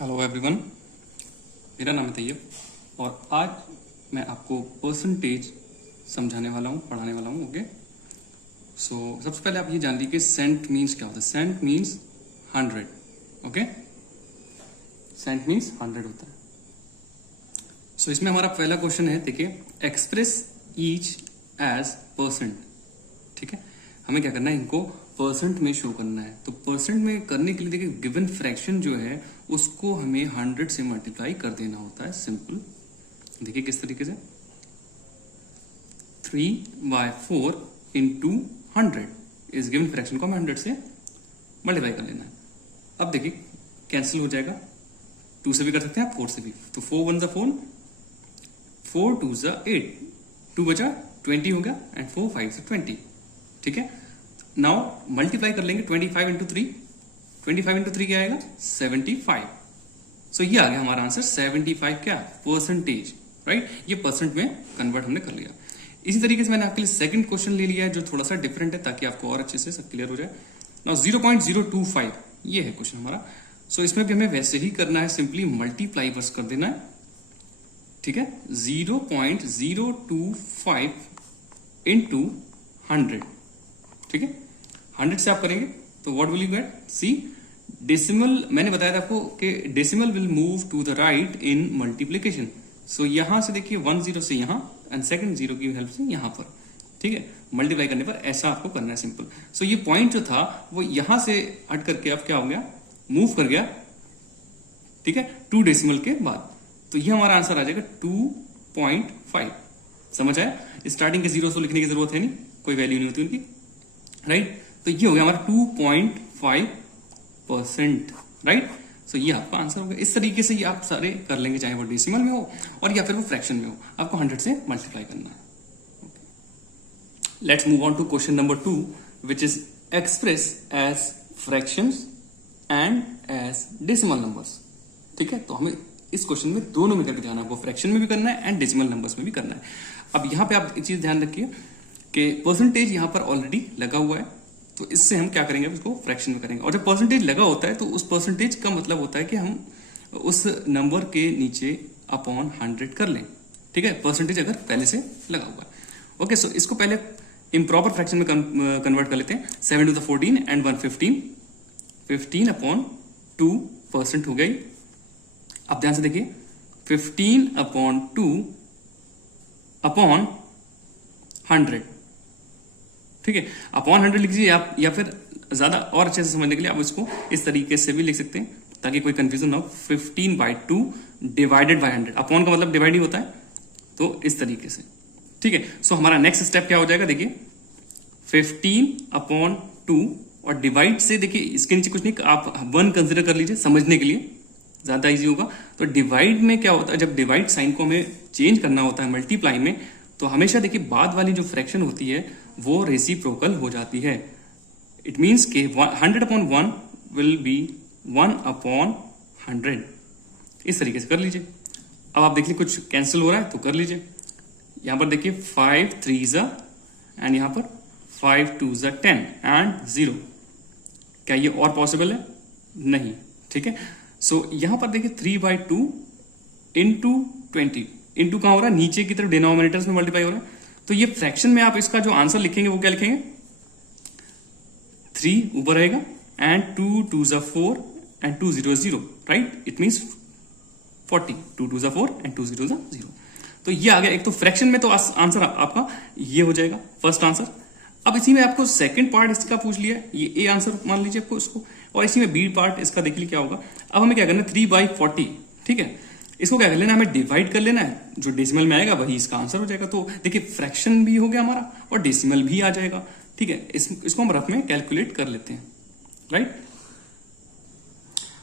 Hello everyone, मेरा नाम है तैयब और आज मैं आपको परसेंटेज समझाने वाला हूँ, पढ़ाने वाला हूँ। ओके, सबसे पहले आप ये जान लीजिए कि सेंट मीन्स क्या होता है। Cent means 100। Okay, cent means 100 होता है। इसमें हमारा पहला क्वेश्चन है, देखिए, एक्सप्रेस ईच एज परसेंट। ठीक है, हमें क्या करना है, इनको परसेंट में शो करना है। तो परसेंट में करने के लिए देखिए, गिवन फ्रैक्शन जो है उसको हमें 100 से मल्टीप्लाई कर देना होता है। सिंपल, देखिए किस तरीके से, 3/4 इंटू 100 इस गिवन फ्रैक्शन को हमें 100 से मल्टीप्लाई कर लेना है। अब देखिए कैंसिल हो जाएगा, 2 से भी कर सकते हैं आप, 4 से भी। तो 4 1 4, 4 2 8, 2 बचा 20 हो गया, एंड 4 5 से 20। ठीक है, नाउ मल्टीप्लाई कर लेंगे 25 इंटू 3। 25 इंटू 3 क्या आएगा, 75। सो ये आ गया हमारा आंसर 75 क्या, परसेंटेज। राइट, ये परसेंट में कन्वर्ट हमने कर लिया। इसी तरीके से मैंने आपके लिए सेकंड क्वेश्चन ले लिया है जो थोड़ा सा डिफरेंट है, ताकि आपको और अच्छे से सब क्लियर हो जाए। नाउ 0.025 ये है क्वेश्चन हमारा। इसमें भी हमें वैसे ही करना है, सिंपली मल्टीप्लाई बस कर देना है। ठीक है, 0.025 इंटू 100। ठीक है, 100 से आप करेंगे तो what will you get, see decimal. मैंने बताया था आपको कि decimal will move to the right in multiplication. यहां से देखिए 10 से यहां, एंड सेकंड 0 की हेल्प से यहां पर। ठीक है, मल्टीप्लाई करने पर ऐसा आपको करना है, सिंपल। ये पॉइंट जो था वो यहां से हट करके अब क्या हो गया, मूव कर गया। ठीक है, 2 डेसिमल के बाद। तो ये हमारा आंसर आ जाएगा 2.5। समझ आया, स्टार्टिंग के 0 से लिखने की जरूरत है नहीं, कोई वैल्यू नहीं होती उनकी। राइट, तो ये हो गया हमारा 2.5%। राइट, ये आपका आंसर हो गया। इस तरीके से ये आप सारे कर लेंगे, चाहे वो डेसिमल में हो और या फिर वो फ्रैक्शन में हो। आपको 100 से मल्टीप्लाई करना है। Let's move on to question number 2, which is express as fractions and as decimal numbers. ठीक है, तो हमें इस क्वेश्चन में दोनों में करके जाना है, आपको फ्रैक्शन में भी करना है एंड डेसिमल नंबर्स में भी करना है। अब यहां पे आप एक चीज ध्यान रखिए कि परसेंटेज यहां पर ऑलरेडी लगा हुआ है, तो इससे हम क्या करेंगे, उसको फ्रैक्शन में करेंगे। और जब परसेंटेज लगा होता है तो उस परसेंटेज का मतलब होता है कि हम उस नंबर के नीचे अपॉन 100 कर लें। ठीक है, परसेंटेज अगर पहले से लगा हुआ है। ओके, इसको पहले इम्प्रॉपर फ्रैक्शन में कन्वर्ट कर लेते हैं। 7 to the 14 एंड 115, 15/2% हो गई। अब ध्यान से देखिए, 15/2 अपॉन 100। ठीक है, अपॉन 100 लिख लीजिए आप, या फिर ज्यादा और अच्छे से समझने के लिए आप इसको इस तरीके से भी लिख सकते हैं, ताकि कोई कंफ्यूजन ना हो। 15/2 डिवाइडेड बाय 100। अपॉन का मतलब डिवाइड ही होता है, तो इस तरीके से। ठीक है, हमारा नेक्स्ट स्टेप क्या हो जाएगा, देखिए 15/2 और डिवाइड से, देखिए इसके नीचे कुछ नहीं, आप 1 कंसिडर कर लीजिए समझने के लिए, ज्यादा इजी होगा। तो डिवाइड में क्या होता है, जब डिवाइड साइन को हमें चेंज करना होता है मल्टीप्लाई में, तो हमेशा देखिए बाद वाली जो फ्रैक्शन होती है वो रेसिप्रोकल हो जाती है। इट मीन्स के 100/1 विल बी 1/100। इस तरीके से कर लीजिए। अब आप देखिए कुछ कैंसिल हो रहा है तो कर लीजिए। यहां पर देखिए 5 3 एंड यहां पर 5 2 10 एंड 0। क्या ये और पॉसिबल है? नहीं। ठीक है, यहां पर देखिए 3/2 इंटू 20, इंटू कहां हो रहा है, नीचे की तरफ डिनोमिनेटर्स में मल्टीप्लाई हो रहा है। तो ये फ्रैक्शन में आप इसका जो आंसर लिखेंगे वो क्या लिखेंगे, 3 ऊपर रहेगा and 2 2 4 and 2 0 0। Right, it means 40। 2 2 4 and 2 0 0। तो ये आ गया एक। तो फ्रैक्शन में तो आंसर आपका ये हो जाएगा, फर्स्ट आंसर। अब इसी में आपको सेकंड पार्ट इसका पूछ लिया, ये ए आंसर मान लीजिए आपको इसको, और इसी में बी पार्ट इसका देख लीजिए क्या होगा। अब हमें क्या करना है, 3/40। ठीक है, इसको क्या कर लेना, हमें डिवाइड कर लेना है, जो डेसिमल में आएगा वही इसका आंसर हो जाएगा। तो देखिए फ्रैक्शन भी हो गया हमारा और डेसिमल भी आ जाएगा। ठीक है, इसको हम रफ में कैलकुलेट कर लेते हैं। राइट,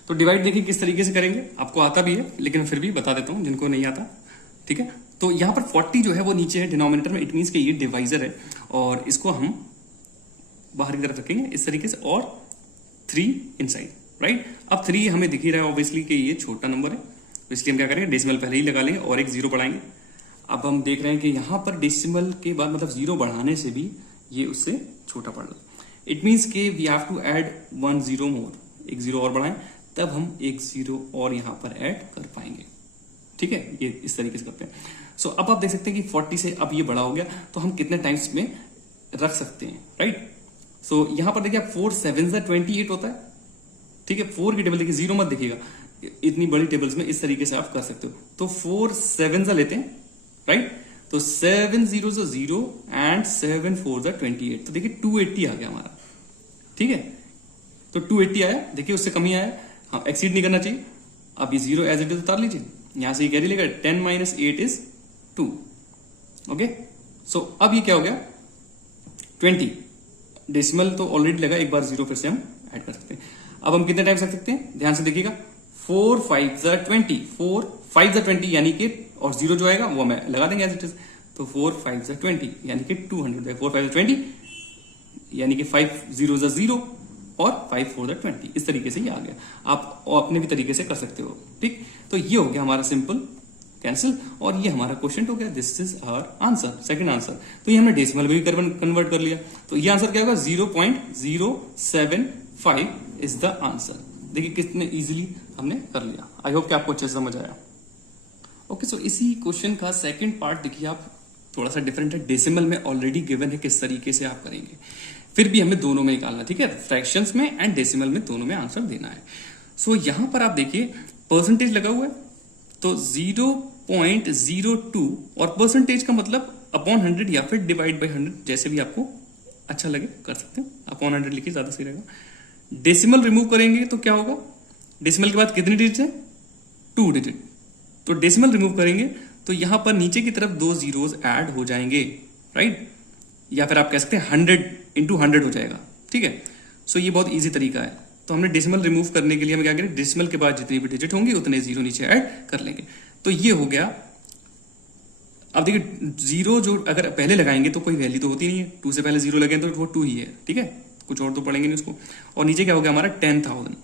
तो डिवाइड देखिए किस तरीके से करेंगे, आपको आता भी है लेकिन फिर भी बता देता हूं जिनको नहीं आता। ठीक है, तो यहां पर 40 जो है वो नीचे है डिनोमिनेटर में, इट मीन्स कि ये डिवाइजर है, और इसको हम बाहर की तरफ रखेंगे इस तरीके से, और 3 इनसाइड। राइट, अब 3 हमें दिख ही रहा है ऑब्वियसली कि ये छोटा नंबर है, तो इसलिए हम क्या करेंगे, डेसिमल पहले ही लगा लेंगे और एक 0 बढ़ाएंगे। अब हम देख रहे हैं कि यहां पर डेसिमल के बाद मतलब 0 बढ़ाने से भी ये उससे छोटा पड़ रहा है। इट मीन्स के वी हैव टू ऐड 1 0 मोर, एक 0 और बढ़ाएं, तब हम एक जीरो और यहां पर ऐड कर पाएंगे। ठीक है, ये इस तरीके से करते हैं। सो अब आप देख सकते हैं कि 40 से अब ये बड़ा हो गया, तो हम कितने टाइम्स में रख सकते हैं, राइट। सो यहां पर देखिए 4 7 28 होता है। ठीक है, 4 की टेबल देखिए, जीरो मत देखिएगा, इतनी बड़ी टेबल्स में इस तरीके से आप कर सकते हो। तो 4 7 लेते हैं, राइट। तो 7 0 0 एंड 7 4 28, तो देखिए 280 आ गया हमारा। ठीक है, तो 280 आया, देखिए उससे कम ही आया, हाँ एक्सीड नहीं करना चाहिए। अब ये जीरो एज इट इज उतार लीजिए, यहां से ये कैरी लेगा, 10 - 8 इज 2। ओके, सो अब ये क्या हो गया 20। डेसिमल तो ऑलरेडी लगा, एक बार जीरो फिर से हम ऐड कर सकते हैं। अब हम कितने टाइम्स रख सकते हैं, ध्यान से देखिएगा, 4 5 20, 4 5 20 यानी कि, और जीरो जो आएगा वो मैं लगा देंगे एज इट इज, तो 4 5 20 यानी कि 200, 4 5 20 यानी कि 5 0 0 और 5 4 20, इस तरीके से ये आ गया। आप अपने भी तरीके से कर सकते हो। ठीक, तो ये हो गया हमारा सिंपल कैंसिल, और ये हमारा क्वेश्चन हो गया। This is our answer, second answer. तो ये हमने डेसिमल भी कन्वर्ट कर लिया, तो ये आंसर क्या होगा 0.075 इज द आंसर। देखिए कितने इजीली हमने कर लिया। आई होप कि आपको अच्छे से समझ आया। ओके, सो इसी क्वेश्चन का सेकंड पार्ट देखिए आप, थोड़ा सा डिफरेंट है। डेसिमल में ऑलरेडी गिवन है किस तरीके से आप करेंगे, फिर भी हमें दोनों में निकालना। ठीक है, फ्रैक्शंस में एंड डेसिमल में दोनों में आंसर देना है। सो यहां पर आप देखिए परसेंटेज लगा हुआ है, तो 0.02, और परसेंटेज का मतलब अपॉन 100 या फिर डिवाइड बाय 100, जैसे भी आपको अच्छा लगे कर सकते हैं। अपॉन 100 लिखिए, ज्यादा सही रहेगा। डेसिमल रिमूव करेंगे तो क्या होगा, डेसिमल के बाद कितनी डिजिट है, 2 डिजिट। तो डेसिमल रिमूव करेंगे तो यहां पर नीचे की तरफ 2 जीरोस ऐड हो जाएंगे, राइट। या फिर आप कह सकते हैं 100 × 100 हो जाएगा। ठीक है, सो ये बहुत इजी तरीका है। तो हमने डेसिमल रिमूव करने के लिए हम क्या करें, डेसिमल के बाद जितनी भी डिजिट होंगी उतने जीरो नीचे ऐड कर लेंगे। तो ये हो गया। अब देखिए जीरो जो अगर पहले लगाएंगे तो कोई वैल्यू तो होती नहीं है, 2 से पहले जीरो लगे तो वो 2 ही है। ठीक है, कुछ और तो पढ़ेंगे नहीं उसको। और नीचे क्या हो गया हमारा 10,000।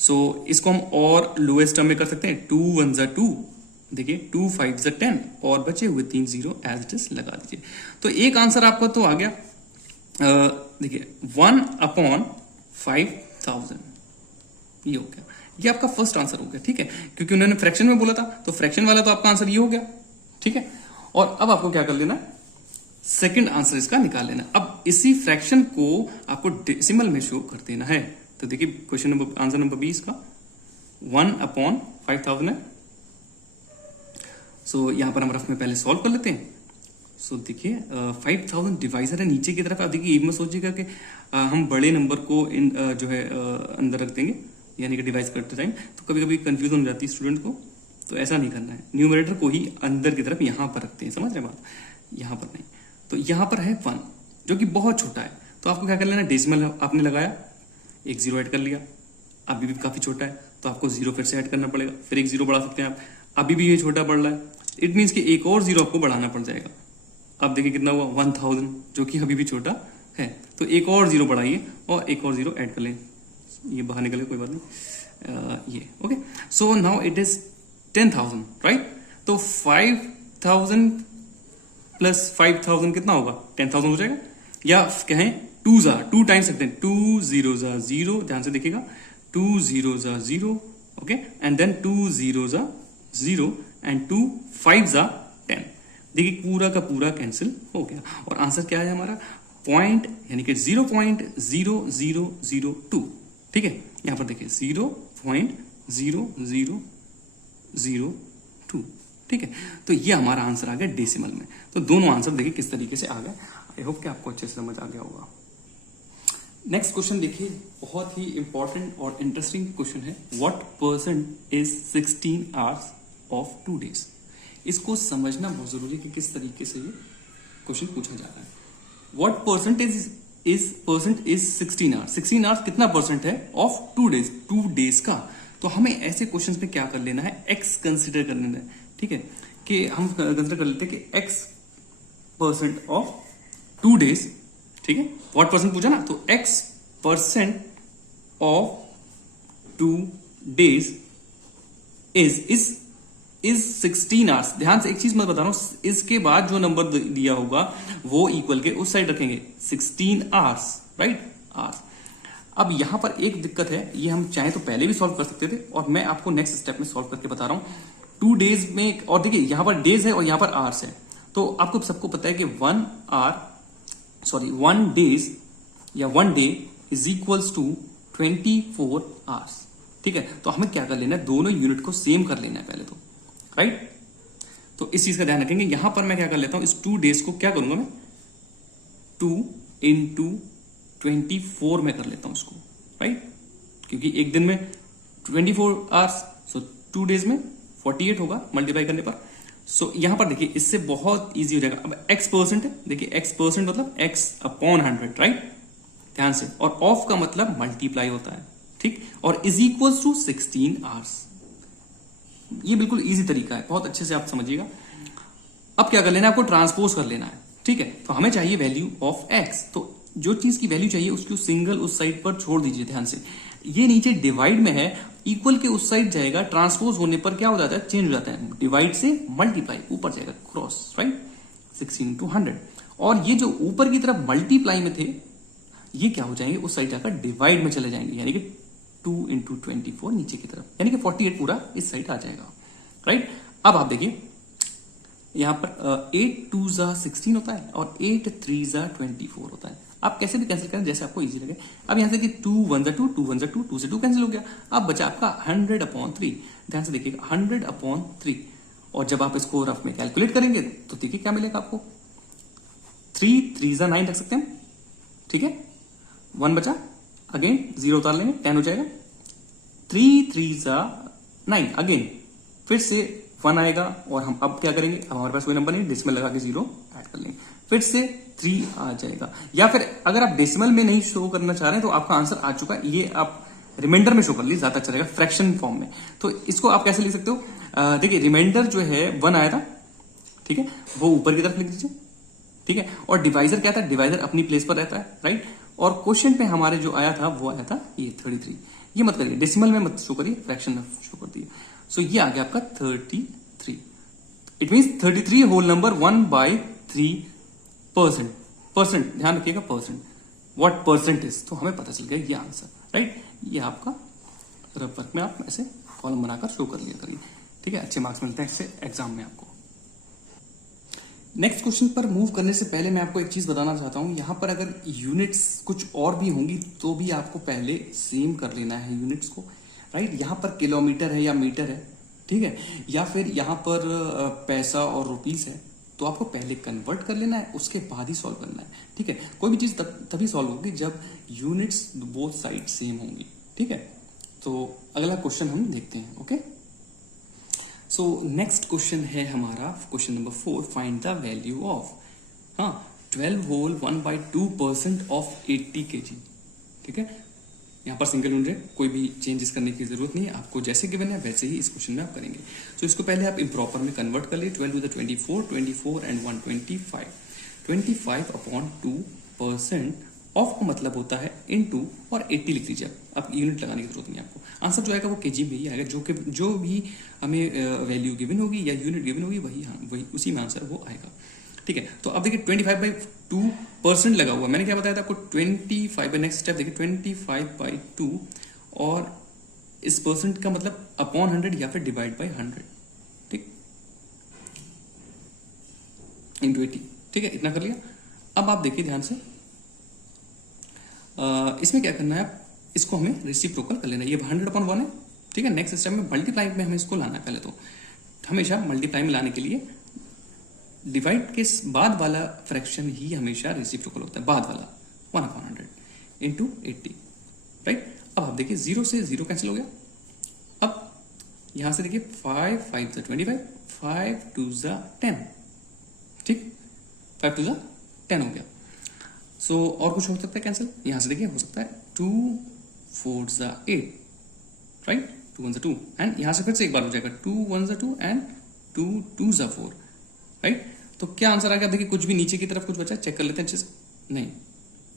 सो इसको हम और लोएस्ट टर्म में कर सकते हैं, 2 1 2, देखिए 2 5 10, और बचे हुए 3 जीरो एज इट इज लगा दीजिए। तो एक आंसर आपका तो आ गया, देखिए 1/5000, ये हो गया। ये आपका फर्स्ट आंसर हो गया। ठीक है, क्योंकि उन्होंने फ्रैक्शन में बोला था, तो फ्रैक्शन वाला तो आपका आंसर ये हो गया। ठीक है, और अब आपको क्या कर लेना, सेकंड आंसर इसका निकाल लेना। अब इसी फ्रैक्शन को आपको डेसिमल में शो कर देना है। तो देखिए क्वेश्चन नंबर, आंसर नंबर 20 का 1/5000 है। सो यहां पर हम रफ में पहले सॉल्व कर लेते हैं। सो देखिए 5000 डिवाइजर है नीचे की तरफ। आप देखिए एक मत सोचिएगा कि हम बड़े नंबर को इन जो है अंदर रख देंगे, यानी कि डिवाइस करते टाइम तो कभी कभी कंफ्यूजन हो जाती है स्टूडेंट को, तो ऐसा नहीं करना है। न्यूमरेटर को ही अंदर की तरफ यहां पर रखते हैं, समझ रहे बात, यहां पर नहीं। तो यहां पर है 1 जो कि बहुत छोटा है, तो आपको क्या कर लेना, डेसिमल आपने लगाया, एक जीरो ऐड कर लिया, अभी भी काफी छोटा है तो आपको जीरो फिर से ऐड करना पड़ेगा, फिर एक जीरो बढ़ा सकते हैं आप, अभी भी ये छोटा पड़ रहा है, इट मीन्स कि एक और जीरो आपको बढ़ाना पड़ जाएगा। अब देखिए कितना हुआ 1000, जो कि अभी भी छोटा है, तो एक और जीरो बढ़ाइए और एक और जीरो ऐड कर लें, ये बाहर निकले कोई बात नहीं, ये okay. So now it is 10,000, right. तो 5000 प्लस 5000 कितना होगा, 10,000 हो जाएगा। या कहें 2 टाइम्स सकते हैं, 2 0 0, ध्यान से देखिएगा, 2 0 0, ओके, एंड देन 2 0 0 एंड 2 5 10। देखिए पूरा का पूरा कैंसिल हो गया, और आंसर क्या है हमारा, पॉइंट, यानी कि 0.0002। ठीक है, यहां पर देखिए 0.0002। ठीक है, तो ये हमारा आंसर आ गया डेसिमल में। तो दोनों आंसर देखिए किस तरीके से आ गए। आई होप कि आपको अच्छे से समझ आ गया होगा। नेक्स्ट क्वेश्चन देखिए, बहुत ही इंपॉर्टेंट और इंटरेस्टिंग क्वेश्चन है। What percent is 16 hours of 2 days। इसको समझना बहुत जरूरी है कि किस तरीके से ये क्वेश्चन पूछा जा रहा है। What percentage is 16 hours. 16 hours कितना परसेंट है ऑफ 2 days, 2 days का। तो हमें ऐसे क्वेश्चन में क्या कर लेना है, एक्स कंसिडर कर लेना है। ठीक है, कि हम कंसिडर कर लेते हैं कि एक्स परसेंट ऑफ 2 days। ठीक है, व्हाट परसेंट पूछा ना, तो x percent of 2 days is 16 hours. ध्यान से एक चीज मैं बता रहा हूं, इसके बाद जो नंबर दिया होगा वो इक्वल के उस साइड रखेंगे, 16 आवर्स, राइट, आवर्स। अब यहां पर एक दिक्कत है, ये हम चाहे तो पहले भी सॉल्व कर सकते थे और मैं आपको नेक्स्ट स्टेप में सॉल्व करके बता रहा हूं 2 डेज में। और देखिए यहां पर डेज है और यहां पर आवर्स है, तो आपको सबको पता है कि 1 डेज या 1 day is equals to 24 hours. ठीक है, तो हमें क्या कर लेना है, दोनों यूनिट को सेम कर लेना है पहले तो, राइट। तो इस चीज का ध्यान रखेंगे। यहां पर मैं क्या कर लेता हूं, इस 2 डेज को क्या करूंगा मैं 2 इंटू 24 में कर लेता हूं इसको, राइट, क्योंकि एक दिन में 24 आवर्स, सो 2 डेज में 48 होगा मल्टीप्लाई करने पर। सो यहां पर देखिए इससे बहुत इजी हो जाएगा। अब x परसेंट है, देखिए x परसेंट मतलब x अपॉन 100, राइट, ध्यान से, और ऑफ का मतलब मल्टीप्लाई होता है, ठीक, और इज इक्वल्स टू 16 आवर्स। ये बिल्कुल इजी तरीका है, बहुत अच्छे से आप समझिएगा। अब क्या कर लेना है, आपको ट्रांसपोज कर लेना है, ठीक है। तो हमें चाहिए वैल्यू ऑफ x, तो जो चीज की वैल्यू चाहिए उसको सिंगल उस साइड पर छोड़ दीजिए ध्यान से। ये नीचे डिवाइड में है, इक्वल के उस साइड जाएगा, ट्रांसपोज होने पर क्या हो जाता है, चेंज हो जाता है, डिवाइड से मल्टीप्लाई ऊपर जाएगा क्रॉस, राइट, 16 टू 100। और ये जो ऊपर की तरफ मल्टीप्लाई में थे ये क्या हो जाएंगे, उस साइड जाकर डिवाइड में चले जाएंगे, यानी कि 2 इंटू 24 नीचे की तरफ, यानी कि 48 पूरा इस साइड आ जाएगा, राइट। अब आप देखिए यहां पर 8 2 जा 16 होता है और 8 3 जा 24 होता है। आप कैसे भी कैंसिल करें जैसे आपको इजी लगे। अब यहां से कि 2 1 जा 2, 2 1 जा 2, 2 से 2 कैंसिल हो गया। अब बचा आपका 100/3। ध्यान से देखिएगा 100/3, और जब आप इसको रफ में कैलकुलेट करेंगे तो देखिए क्या मिलेगा आपको, 3 3 जा 9 रख सकते हैं, ठीक है, 1 बचा, अगेन 0 उतार लेंगे, 10 हो जाएगा, 3 3 जा 9, अगेन फिर से 1 आएगा, और हम अब क्या करेंगे, अब हमारे पास कोई नंबर नहीं, डेसिमल लगा के 0 ऐड कर लेंगे, फिर से 3 आ जाएगा। या फिर अगर आप डेसिमल में नहीं शो करना चाह रहे हैं तो आपका आंसर आ चुका है, ये आप रिमाइंडर में शो कर लीजिए, ज्यादा अच्छा रहेगा, फ्रैक्शन फॉर्म में। तो इसको आप कैसे लिख सकते हो, देखिए रिमाइंडर जो है 1 आया था, ठीक है, वो ऊपर की तरफ लिख दीजिए, ठीक है, और डिवाइजर क्या था, डिवाइजर अपनी प्लेस पर रहता है, राइट। और क्वेश्चन पे हमारे जो आया था वो आया था ये 33। ये मत करिए, डेसिमल में मत शो करिए, फ्रैक्शन में शो कर दिए। सो ये आ गया आपका 33। It mean 33 whole number 1/3%। Percent ध्यान रखिएगा, परसेंट, व्हाट परसेंटेज, तो हमें पता चल गया ये आंसर, राइट। ये आपका रफ वर्क में आप ऐसे कॉलम बनाकर शो कर लिया करिए, ठीक है, अच्छे मार्क्स मिलते हैं इससे एग्जाम में आपको। नेक्स्ट क्वेश्चन पर मूव करने से पहले मैं आपको एक चीज बताना चाहता हूं, यहां पर अगर यूनिट्स कुछ और भी होंगी तो भी आपको पहले सेम कर लेना है यूनिट्स को, राइट। यहां पर किलोमीटर है या मीटर है, ठीक है, या फिर यहां पर पैसा और रुपीस है, तो आपको पहले कन्वर्ट कर लेना है, उसके बाद ही सॉल्व करना है, ठीक है। कोई भी चीज तभी सॉल्व होगी जब यूनिट्स बोथ साइड सेम होंगी, ठीक है। तो अगला क्वेश्चन हम देखते हैं, ओके। सो नेक्स्ट क्वेश्चन है हमारा question number 4, find the value of 12 whole 1/2% of 80 kg, ठीक है। यहाँ पर सिंगल यूनिट है, कोई भी चेंजेस करने की जरूरत नहीं है, आपको जैसे गिवन है वैसे ही इस क्वेश्चन में आप करेंगे। तो इसको पहले आप इम्प्रॉपर में कन्वर्ट कर लिए, 12 टू द 24, 24 एंड 125, 25/2% ऑफ का मतलब होता है इनटू और 80 लिख लीजिए आप यूनिट लगाने की जरूरत नहीं है आपको। आंसर जो आएगा वो केजी में ही आएगा, जो भी हमें वैल्यू गिवन होगी या यूनिट गिवन होगी वही उसी में आंसर वो आएगा, ठीक है। तो अब देखिए 25/2% लगा हुआ, मैंने क्या बताया था आपको, 25, नेक्स्ट स्टेप देखिए 25/2, और इस परसेंट का मतलब अपॉन 100 या फिर डिवाइड बाय 100, ठीक, इंटू 80, ठीक है, इतना कर लिया। अब आप देखिए ध्यान से, इसमें क्या करना है, इसको हमें रेसिप्रोकल कर लेना है, ये 100/1 है, ठीक है। नेक्स्ट स्टेप में मल्टीप्लाई में हमें इसको लाना है, पहले तो हमेशा मल्टीप्लाई में लाने के लिए डिवाइड के बाद वाला फ्रैक्शन ही हमेशा रेसिप्रोकल होता है, बाद वाला 1/100 इंटू 80, राइट। अब आप देखिए 0 से 0 कैंसिल हो गया। अब यहां से देखिए 5 5 जा 25, 5 2 जा 10, ठीक, 5 2 जा 10 हो गया। सो और कुछ हो सकता है कैंसिल, यहां से देखिए हो सकता है 2 4 जा 8, राइट, 2 1 जा 2, एंड यहां से फिर से एक बार हो जाएगा 2 1 जा 2 एंड 2 2 जा 4, राइट। तो क्या आंसर आ गया, देखिए कुछ भी नीचे की तरफ कुछ बचा, चेक कर लेते हैं अच्छे से, नहीं,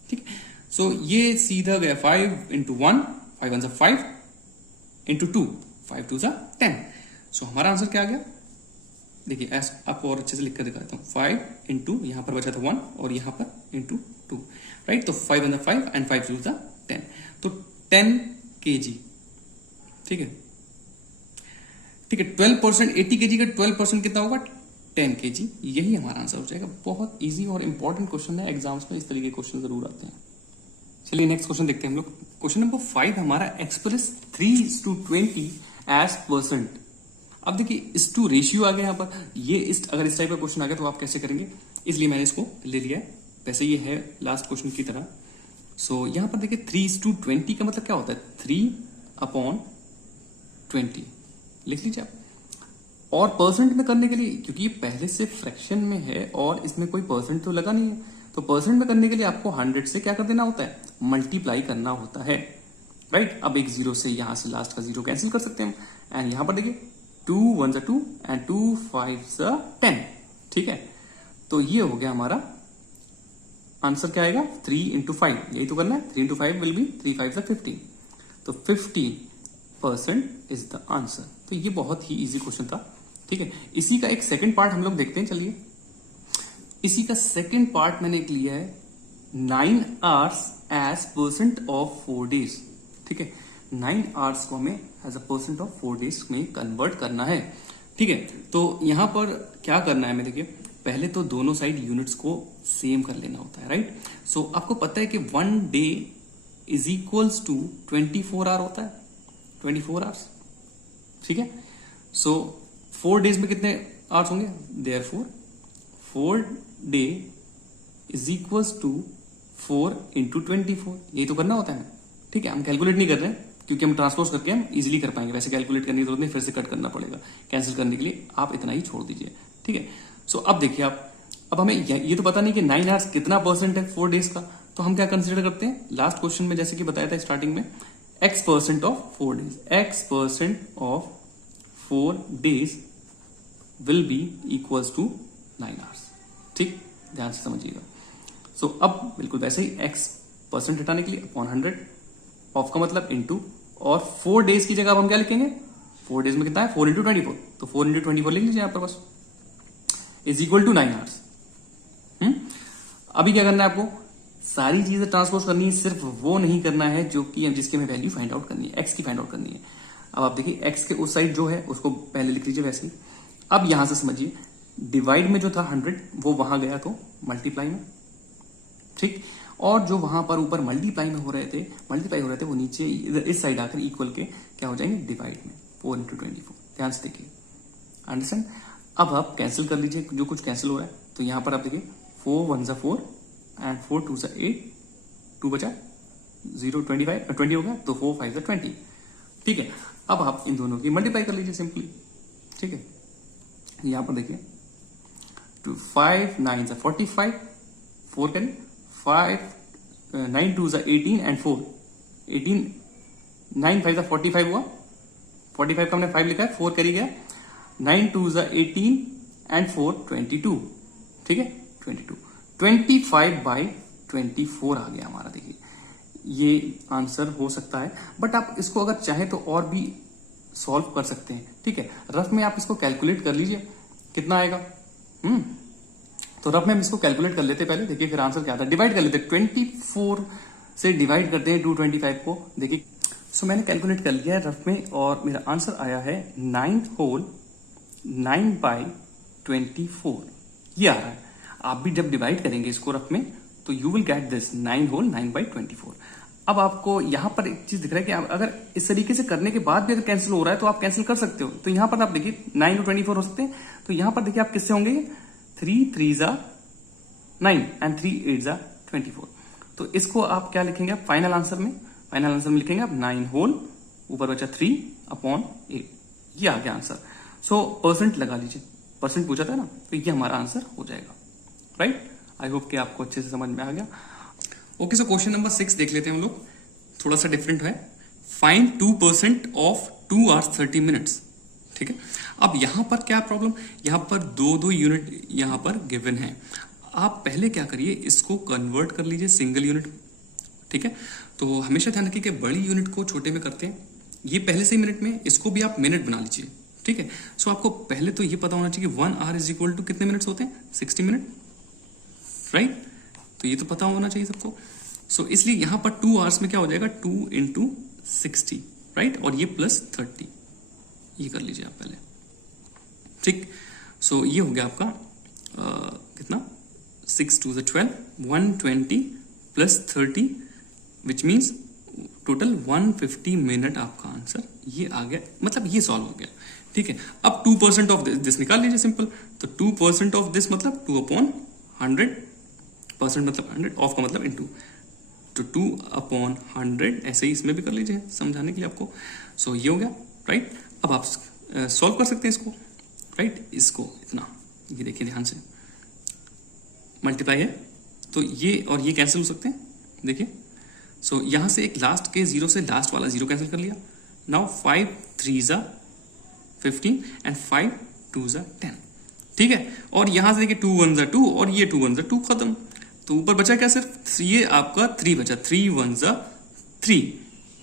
ठीक। सो ये सीधा गया 5 इंटू 1, 5 1 जा 5 इंटू 2, 5 2 जा 10। सो हमारा आंसर क्या आ गया, देखिए ऐसा आपको और अच्छे से लिख कर दिखा देता हूँ, 5 इंटू यहाँ पर बचा था 1 और यहाँ पर इंटू 2, राइट। तो 5 1 जा 5 एंड 5 2 जा 10। तो 10 kg, ठीक है, ठीक है। 12%, 80 kg का 12% कितना होगा? 10 kg। यही हमारा आंसर हो जाएगा। बहुत इजी और इंपॉर्टेंट क्वेश्चन है, एग्जाम्स में इस तरीके के क्वेश्चन जरूर आते हैं। चलिए नेक्स्ट क्वेश्चन देखते हैं हम लोग। क्वेश्चन नंबर 5 हमारा, एक्सप्रेस 3:20 एज परसेंट। अब देखिए इस टू रेशियो आ गया यहाँ पर। ये अगर इस टाइप का क्वेश्चन आ गया तो आप कैसे करेंगे, इसलिए मैंने इसको ले लिया है। वैसे ये है लास्ट क्वेश्चन की तरह। सो यहाँ पर देखिए 3:20 का मतलब क्या होता है? 3/20 लिख लीजिए आप। और परसेंट में करने के लिए, क्योंकि ये पहले से फ्रैक्शन में है और इसमें कोई परसेंट तो लगा नहीं है, तो परसेंट में करने के लिए आपको 100 से क्या कर देना होता है? मल्टीप्लाई करना होता है, राइट। अब एक जीरो से यहां से लास्ट का जीरो कैंसिल कर सकते हैं हम। एंड यहां पर देखिए 2 1 2 एंड 2 5 10, ठीक है। तो ये हो गया हमारा आंसर। क्या आएगा? 3 into 5, यही तो करना है। 3 into 5 विल बी 3 5 15, तो 15% इज द आंसर। तो ये बहुत ही इजी क्वेश्चन था, ठीक है। इसी का एक सेकंड पार्ट हम लोग देखते हैं। चलिए, इसी का सेकंड पार्ट मैंने एक लिया है, 9 hours as percent of 4 days, ठीक है। 9 hours को हमें as a percent of 4 days में कन्वर्ट करना है, ठीक है। तो यहां पर क्या करना है हमें, देखिए पहले तो दोनों साइड यूनिट्स को सेम कर लेना होता है, राइट। सो आपको पता है कि 1 day is equals to 24 hour होता है, 24 hours, ठीक है। सो 4 days में कितने आवर्स होंगे? Therefore 4 day is equals to 4 into 24, यही तो करना होता है, ठीक है। हम कैलकुलेट नहीं कर रहे हैं क्योंकि हम ट्रांसपोज करके हम इजीली कर पाएंगे। वैसे कैलकुलेट करने की जरूरत नहीं, फिर से कट करना पड़ेगा कैंसिल करने के लिए। आप इतना ही छोड़ दीजिए, ठीक है। सो अब देखिए आप, अब हमें ये तो पता नहीं कि 9 hours कितना परसेंट है 4 days का, तो हम क्या कंसिडर करते हैं? लास्ट क्वेश्चन में जैसे कि बताया था स्टार्टिंग में, x% of 4 days, x% of 4 days will be equals to 9 hours, ठीक, ध्यान से समझिएगा। सो अब बिल्कुल वैसे ही x% हटाने के लिए अपॉन 100, ऑफ का मतलब इनटू, और 4 days की जगह अब हम क्या लिखेंगे? 4 days में कितना है? 4 into 24, तो 4 into 24 लिख लीजिए यहाँ पर बस, इज इक्वल टू 9 hours। अभी क्या करना है आपको? सारी चीजें ट्रांसपोज करनी है, सिर्फ वो नहीं करना है जो कि जिसकी हमें वैल्यू फाइंड आउट करनी है, x की फाइंड आउट करनी है। अब आप देखिए x के उस साइड जो है उसको पहले लिख लीजिए वैसे ही। अब यहां से समझिए, डिवाइड में जो था 100 वो वहां गया तो मल्टीप्लाई में, ठीक, और जो वहां पर ऊपर मल्टीप्लाई हो रहे थे वो नीचे इस साइड आकर इक्वल के क्या हो जाएंगे? डिवाइड में। 4 into 24, ध्यान से देखिए, अंडरस्टैंड। अब आप कैंसिल कर लीजिए जो कुछ कैंसिल हो रहा है। तो यहां पर आप देखिए 4 1 4 एंड 4 2 8, 2 बचा 0, 25 20 हो गया, तो 4 5 20, ठीक है। अब आप इन दोनों की मल्टीप्लाई कर लीजिए सिंपली, ठीक है। यहां पर देखिए 5 9 45, 4 करें 5 9 2 18 एंड 4 18, 9 5 45 हुआ, 45 का हमने 5 लिखा है, 4 करी गया, 9 2 18 एंड 4 22, ठीक है, 22, 25/24 आ गया हमारा। देखिए ये आंसर हो सकता है, बट आप इसको अगर चाहे तो और भी सॉल्व कर सकते हैं, ठीक है। रफ में आप इसको कैलकुलेट कर लीजिए कितना आएगा। तो रफ में हम इसको कैलकुलेट कर लेते पहले, देखिए फिर आंसर क्या आता है। डिवाइड कर लेते, 24 से डिवाइड करते हैं 225 को, देखिए। सो मैंने कैलकुलेट कर लिया है रफ में और मेरा आंसर आया है 9 होल 9/24, ये आ रहा है। आप भी जब डिवाइड करेंगे इसको रफ में तो you will get this 9 whole 9/24। अब आपको यहां पर एक चीज दिख रहा है कि अगर इस तरीके से करने के बाद भी अगर कैंसिल हो रहा है तो आप कैंसिल कर सकते हो। तो यहां पर आप देखिए 9 to 24 हो सकते हैं, तो यहां पर देखिए आप किससे होंगे? 3 3 9 एंड 3 8 24। तो इसको आप क्या लिखेंगे? आप फाइनल आंसर में लिखेंगे आप 9 होल, ऊपर बचा 3/8, ये आ गया आंसर। सो परसेंट लगा लीजिए, परसेंट पूछा था ना, तो ये हमारा आंसर हो जाएगा, राइट। आई होप कि आपको अच्छे से समझ में आ गया। ओके, सो क्वेश्चन नंबर 6 देख लेते हैं हम लोग, थोड़ा सा डिफरेंट है। फाइंड 2% ऑफ 2 hours 30 minutes, ठीक है। अब यहां पर क्या प्रॉब्लम, यहां पर दो यूनिट यहां पर गिवन है। आप पहले क्या करिए, इसको कन्वर्ट कर लीजिए सिंगल यूनिट, ठीक है। तो हमेशा ध्यान रखिए कि बड़ी यूनिट को छोटे में करते हैं, ये पहले से ही मिनट में, इसको भी आप मिनट बना लीजिए, ठीक है। सो आपको पहले तो ये पता होना चाहिए कि 1 hour इज इक्वल टू कितने मिनट्स होते हैं? 60 मिनट, राइट। तो ये तो पता होना चाहिए सबको। सो इसलिए यहां पर 2 आवर्स में क्या हो जाएगा 2 इंटू 60, राइट, और ये प्लस 30, ये कर लीजिए आप पहले, ठीक। सो ये हो गया आपका कितना 6 2 12, 120 plus 30 which means total 150 minute आपका आंसर ये आ गया, मतलब ये सॉल्व हो गया, ठीक है। अब 2% ऑफ दिस निकाल लीजिए सिंपल, तो 2% ऑफ दिस मतलब 2/100, परसेंट मतलब 100, ऑफ का मतलब इनटू, तो 2/100 ऐसे ही इसमें भी कर लीजिए समझाने के लिए आपको। सो ये हो गया, राइट। अब आप सॉल्व कर सकते हैं इसको, राइट, इसको इतना, ये देखिए ध्यान से मल्टीप्लाई है तो ये और ये कैंसिल हो सकते हैं, देखिए। सो यहां से एक लास्ट के 0 से लास्ट वाला 0 कैंसिल कर लिया। नाउ 5 3 ज़ा 15 एंड 5 2 ज़ा 10, ठीक है। और यहां से देखिए 2 1 ज़ा 2 और ये 2 1 ज़ा 2 खत्म, तो ऊपर बचा क्या सिर्फ ये आपका 3 बचा, 3 1 ज़ा 3।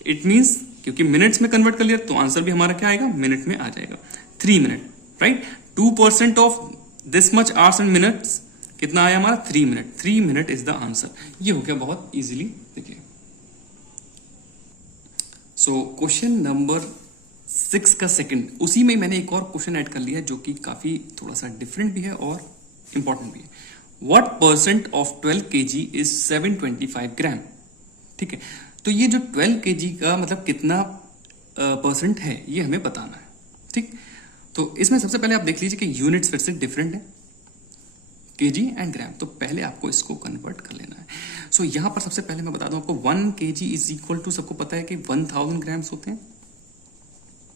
इट मीन्स क्योंकि मिनट्स में कन्वर्ट कर लिया तो आंसर भी हमारा क्या आएगा, मिनट में आ जाएगा, 3 minute, right. 2% of this much hours and minutes कितना आया हमारा 3 minute, 3 minute is the answer. ये हो गया बहुत इजीली, देखिए। सो क्वेश्चन नंबर 6 का सेकंड, उसी में मैंने एक और क्वेश्चन ऐड कर लिया जो कि काफी थोड़ा सा डिफरेंट भी है और इंपॉर्टेंट भी है। What percent of 12 kg is 725 ग्राम, ठीक है। तो ये जो 12 kg का मतलब कितना परसेंट है ये हमें बताना है, ठीक। तो इसमें सबसे पहले आप देख लीजिए कि यूनिट्स फिर से डिफरेंट है, केजी एंड ग्राम, तो पहले आपको इसको कन्वर्ट कर लेना है। सो यहां पर सबसे पहले मैं बता दूं आपको 1 kg इज इक्वल टू, सबको पता है कि 1000 ग्राम्स होते हैं,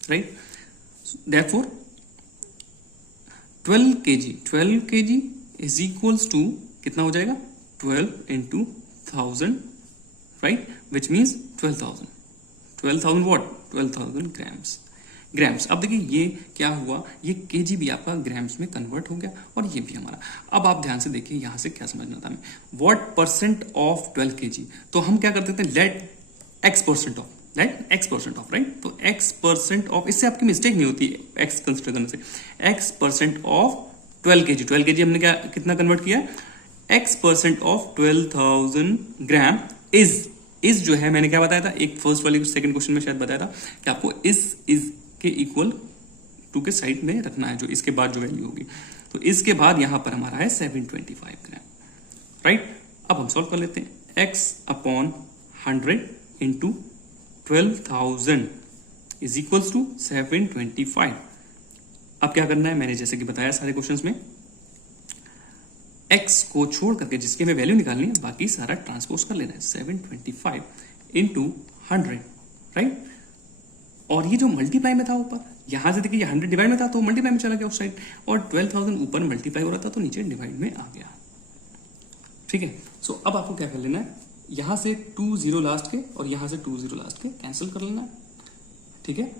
right. Therefore 12 kg is equals to कितना हो जाएगा 12 into 1000, right, which means 12,000 what 12,000 grams. अब देखिए ये क्या हुआ, ये केजी भी आपका ग्राम्स में कन्वर्ट हो गया और ये भी हमारा। अब आप ध्यान से देखिए यहां से क्या समझना था हमें, व्हाट परसेंट ऑफ 12 kg, तो हम क्या कर देते हैं let x percent of, right, x percent of, right. तो x परसेंट ऑफ, इससे आपकी मिस्टेक नहीं होती x कंसिडर करने से, x परसेंट ऑफ 12 kg हमने क्या कितना कन्वर्ट किया, x percent of 12,000 gram is जो है मैंने क्या बताया था, एक फर्स्ट वाली सेकंड क्वेश्चन में शायद बताया था कि आपको इज के इक्वल टू के साइड में रखना है, जो इसके बाद जो वैल्यू होगी, तो इसके बाद यहां पर हमारा है 725 ग्राम, राइट। अब हम सॉल्व कर लेते हैं, x/100 into 12,000 is equals to 725। अब क्या करना है, मैंने जैसे कि बताया सारे क्वेश्चंस में, x को छोड़ करके जिसकी हमें वैल्यू निकालनी है बाकी सारा ट्रांसपोज कर लेना है, 725 इंटू 100, राइट। और ये जो मल्टीप्लाई में था ऊपर, यहां से देखिए 100 डिवाइड में था तो मल्टीप्लाई में चला गया उस साइड, और 12,000 ऊपर मल्टीप्लाई हो रहा था तो नीचे डिवाइड में आ गया, ठीक है। सो अब आपको क्या कर लेना है, यहां से 2 0 लास्ट के और यहां से 2 0 लास्ट के कैंसिल कर लेना है, ठीक है।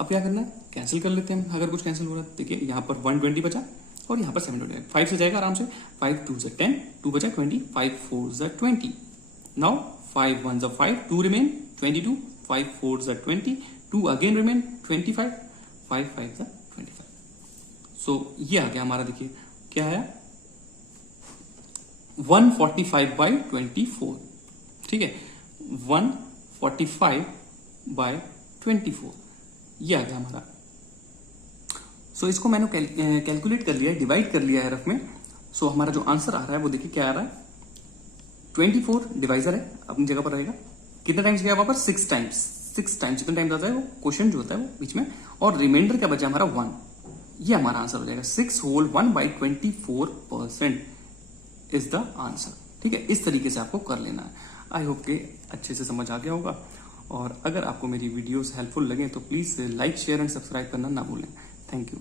अब क्या करना है, कैंसिल कर लेते हैं अगर कुछ कैंसिल हो रहा है, देखिए यहां पर 120 बचा और यहां पर 725, 5 से जाएगा आराम से, 5 2 ज़ा 10, 2 बचा 20, 5 4 ज़ा 20, नाउ 5 1 ज़ा 5, 2 रिमेन 22, 5 4 ज़ा 20, 2 अगेन रिमेन 25, 5 5 ज़ा 25। सो ये आ गया हमारा, देखिए क्या आया 145/24, ठीक है, 145/24 ये आ गया हमारा। सो इसको मैंने कैलकुलेट कर लिया है, डिवाइड कर लिया है रफ में। सो हमारा जो आंसर आ रहा है वो देखिए क्या आ रहा है, 24 डिवाइजर है अपनी जगह पर रहेगा, कितने टाइम्स गया वहां पर 6 टाइम्स, जितने टाइम्स आता है वो क्वेश्चन जो होता है वो बीच में, और रिमाइंडर क्या बचा हमारा 1, ये हमारा आंसर हो जाएगा 6 होल 1/24% इज द आंसर, ठीक है। इस तरीके से आपको कर लेना है। आई होप के अच्छे से समझ आ गया होगा, और अगर आपको मेरी वीडियोस हेल्पफुल लगे तो please like share and subscribe करना ना भूलें। Thank you.